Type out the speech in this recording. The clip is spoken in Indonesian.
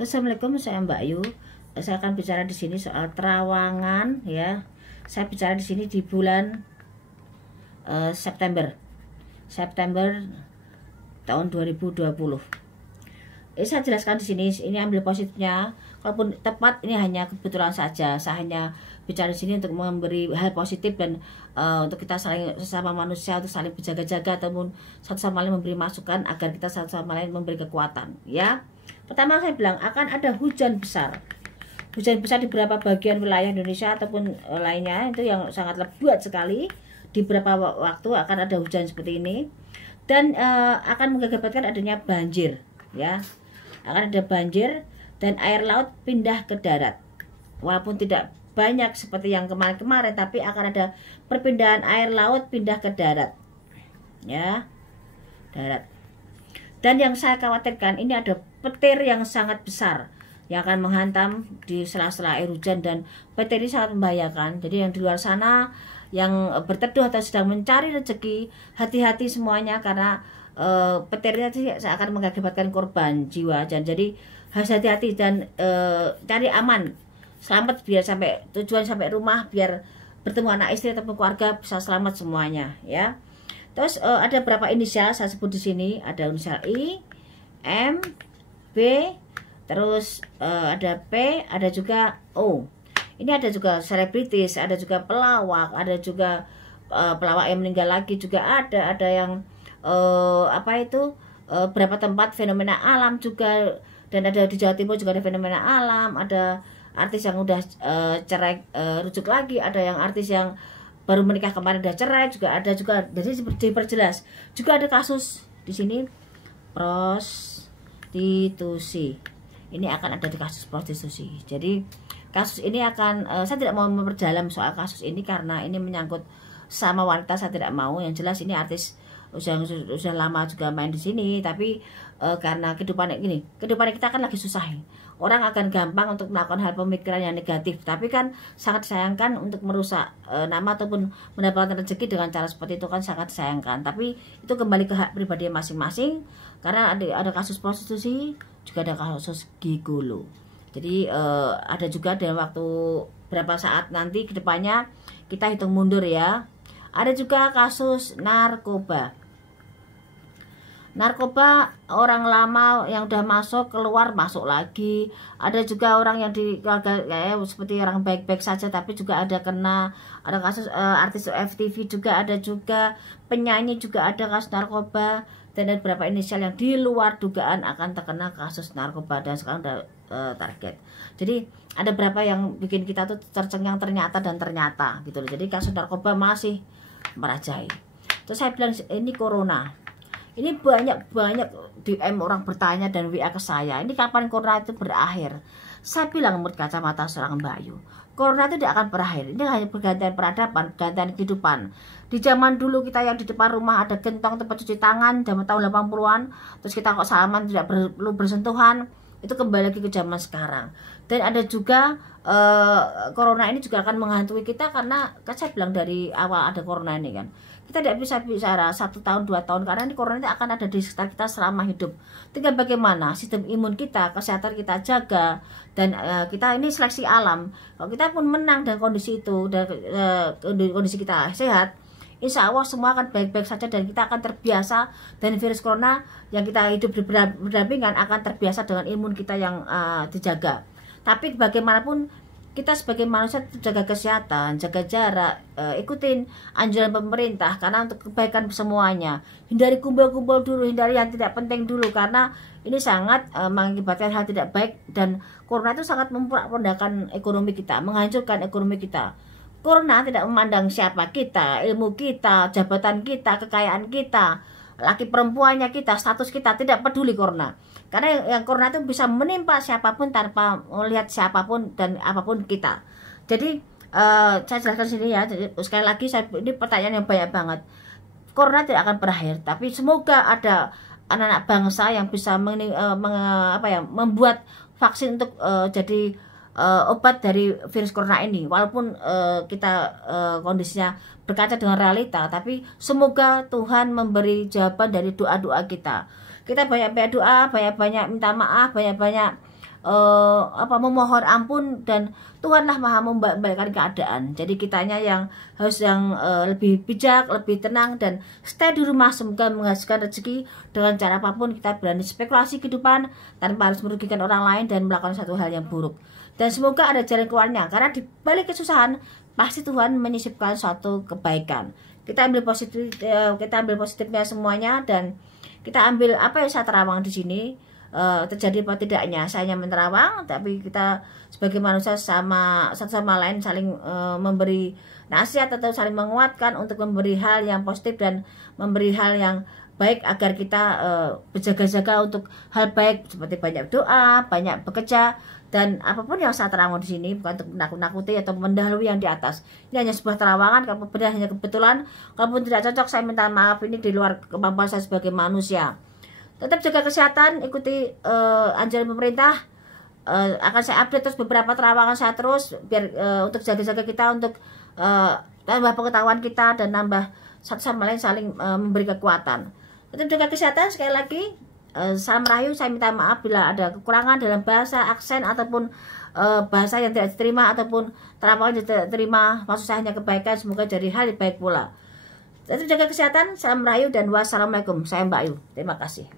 Assalamualaikum, saya Mbak Yu. Saya akan bicara di sini soal terawangan ya. Saya bicara di sini di bulan September tahun 2020. Saya jelaskan di sini, ini ambil positifnya. Kalaupun tepat, ini hanya kebetulan saja. Saya hanya bicara di sini untuk memberi hal positif dan untuk kita saling sesama manusia untuk saling berjaga-jaga ataupun satu sama lain memberi masukan agar kita satu sama lain memberi kekuatan. Ya, pertama saya bilang akan ada hujan besar. Hujan besar di beberapa bagian wilayah Indonesia ataupun lainnya itu yang sangat lebat sekali. Di beberapa waktu akan ada hujan seperti ini dan akan mengakibatkan adanya banjir. Ya, akan ada banjir dan air laut pindah ke darat. Walaupun tidak banyak seperti yang kemarin-kemarin, tapi akan ada perpindahan air laut pindah ke darat. Ya, darat. Dan yang saya khawatirkan ini ada petir yang sangat besar yang akan menghantam di sela-sela air hujan, dan petir ini sangat membahayakan. Jadi yang di luar sana yang berteduh atau sedang mencari rezeki, hati-hati semuanya karena petirnya akan mengakibatkan korban jiwa. Dan jadi harus hati-hati dan cari aman, selamat biar sampai tujuan, sampai rumah, biar bertemu anak istri ataupun keluarga bisa selamat semuanya ya. Terus ada berapa inisial saya sebut di sini, ada inisial I, M, B, terus ada P, ada juga O. Ini ada juga selebritis, ada juga pelawak, ada juga pelawak yang meninggal lagi juga ada yang berapa tempat fenomena alam juga, dan ada di Jawa Timur juga ada fenomena alam, ada artis yang udah cerai rujuk lagi, ada yang artis yang baru menikah kemarin udah cerai juga ada juga. Jadi diperjelas juga ada kasus di sini prostitusi. Ini akan ada di kasus prostitusi. Jadi kasus ini akan saya tidak mau memperdalam soal kasus ini karena ini menyangkut sama wanita, saya tidak mau. Yang jelas ini artis udah lama juga main di sini, tapi karena kehidupan kita kan lagi susah. Orang akan gampang untuk melakukan hal pemikiran yang negatif, tapi kan sangat disayangkan untuk merusak nama ataupun mendapatkan rezeki dengan cara seperti itu kan sangat disayangkan. Tapi itu kembali ke hak pribadi masing-masing, karena ada kasus prostitusi, juga ada kasus gigolo. Jadi ada juga dalam waktu berapa saat nanti ke depannya, kita hitung mundur ya. Ada juga kasus narkoba. Narkoba, orang lama yang udah masuk keluar masuk lagi. Ada juga orang yang di keluarga seperti orang baik-baik saja tapi juga ada kasus artis FTV juga, ada juga penyanyi juga ada kasus narkoba, dan ada beberapa inisial yang di luar dugaan akan terkena kasus narkoba dan sekarang udah target. Jadi ada berapa yang bikin kita tuh tercengang ternyata gitu loh. Jadi kasus narkoba masih merajai. Terus saya bilang ini corona. Ini banyak DM orang bertanya dan WA ke saya, ini kapan corona itu berakhir? Saya bilang menurut kacamata seorang Mbak Yu, corona itu tidak akan berakhir. Ini hanya pergantian peradaban, pergantian kehidupan. Di zaman dulu kita yang di depan rumah ada gentong tempat cuci tangan zaman tahun 80-an, terus kita kok salaman tidak perlu bersentuhan, itu kembali lagi ke zaman sekarang. Dan ada juga corona ini juga akan menghantui kita karena kan saya bilang dari awal ada corona ini kan, kita tidak bisa bicara 1 tahun 2 tahun karena ini corona ini akan ada di sekitar kita selama hidup. Tinggal bagaimana sistem imun kita, kesehatan kita jaga, dan kita ini seleksi alam. Kalau kita pun menang dan kondisi itu dan kondisi kita sehat, insya Allah semua akan baik-baik saja dan kita akan terbiasa, dan virus corona yang kita hidup berdampingan akan terbiasa dengan imun kita yang dijaga. Tapi bagaimanapun kita sebagai manusia jaga kesehatan, jaga jarak, ikutin anjuran pemerintah karena untuk kebaikan semuanya. Hindari kumpul-kumpul dulu, hindari yang tidak penting dulu karena ini sangat mengakibatkan hal tidak baik, dan corona itu sangat memporak-porandakan ekonomi kita, menghancurkan ekonomi kita. Corona tidak memandang siapa kita, ilmu kita, jabatan kita, kekayaan kita, laki perempuannya kita, status kita, tidak peduli corona. Karena yang corona itu bisa menimpa siapapun tanpa melihat siapapun dan apapun kita. Jadi saya jelaskan sini ya. Jadi, sekali lagi ini pertanyaan yang banyak banget. Corona tidak akan berakhir, tapi semoga ada anak-anak bangsa yang bisa membuat vaksin untuk jadi obat dari virus corona ini. Walaupun kita kondisinya berkaca dengan realita, tapi semoga Tuhan memberi jawaban dari doa-doa kita. Kita banyak-banyak doa, banyak-banyak minta maaf, banyak-banyak memohon ampun, dan Tuhanlah maha membalikkan keadaan. Jadi kitanya yang harus lebih bijak, lebih tenang, dan stay di rumah. Semoga menghasilkan rezeki dengan cara apapun. Kita berani spekulasi kehidupan tanpa harus merugikan orang lain dan melakukan satu hal yang buruk. Dan semoga ada jalan keluarnya, karena di balik kesusahan pasti Tuhan menyisipkan suatu kebaikan. Kita ambil positifnya semuanya, dan kita ambil apa yang saya terawang di sini. Terjadi apa tidaknya, saya hanya menerawang, tapi kita sebagai manusia satu sama lain saling memberi nasihat atau saling menguatkan untuk memberi hal yang positif dan memberi hal yang baik, agar kita berjaga-jaga untuk hal baik, seperti banyak doa, banyak bekerja, dan apapun yang saya terawang di sini bukan untuk menakut-nakuti atau mendahului yang di atas. Ini hanya sebuah terawangan, kalau benar hanya kebetulan, kalaupun tidak cocok saya minta maaf, ini di luar kemampuan saya sebagai manusia. Tetap jaga kesehatan, ikuti anjuran pemerintah. Akan saya update terus beberapa terawangan saya terus, biar untuk jaga-jaga kita, untuk tambah pengetahuan kita, dan nambah satu sama lain saling memberi kekuatan. Tetap jaga kesehatan. Sekali lagi, salam rahayu. Saya minta maaf bila ada kekurangan dalam bahasa, aksen, ataupun bahasa yang tidak diterima, ataupun terawangan yang tidak diterima. Maksud saya hanya kebaikan, semoga jadi hal yang baik pula. Tetap jaga kesehatan. Salam rahayu dan wassalamualaikum. Saya Mbak Ayu. Terima kasih.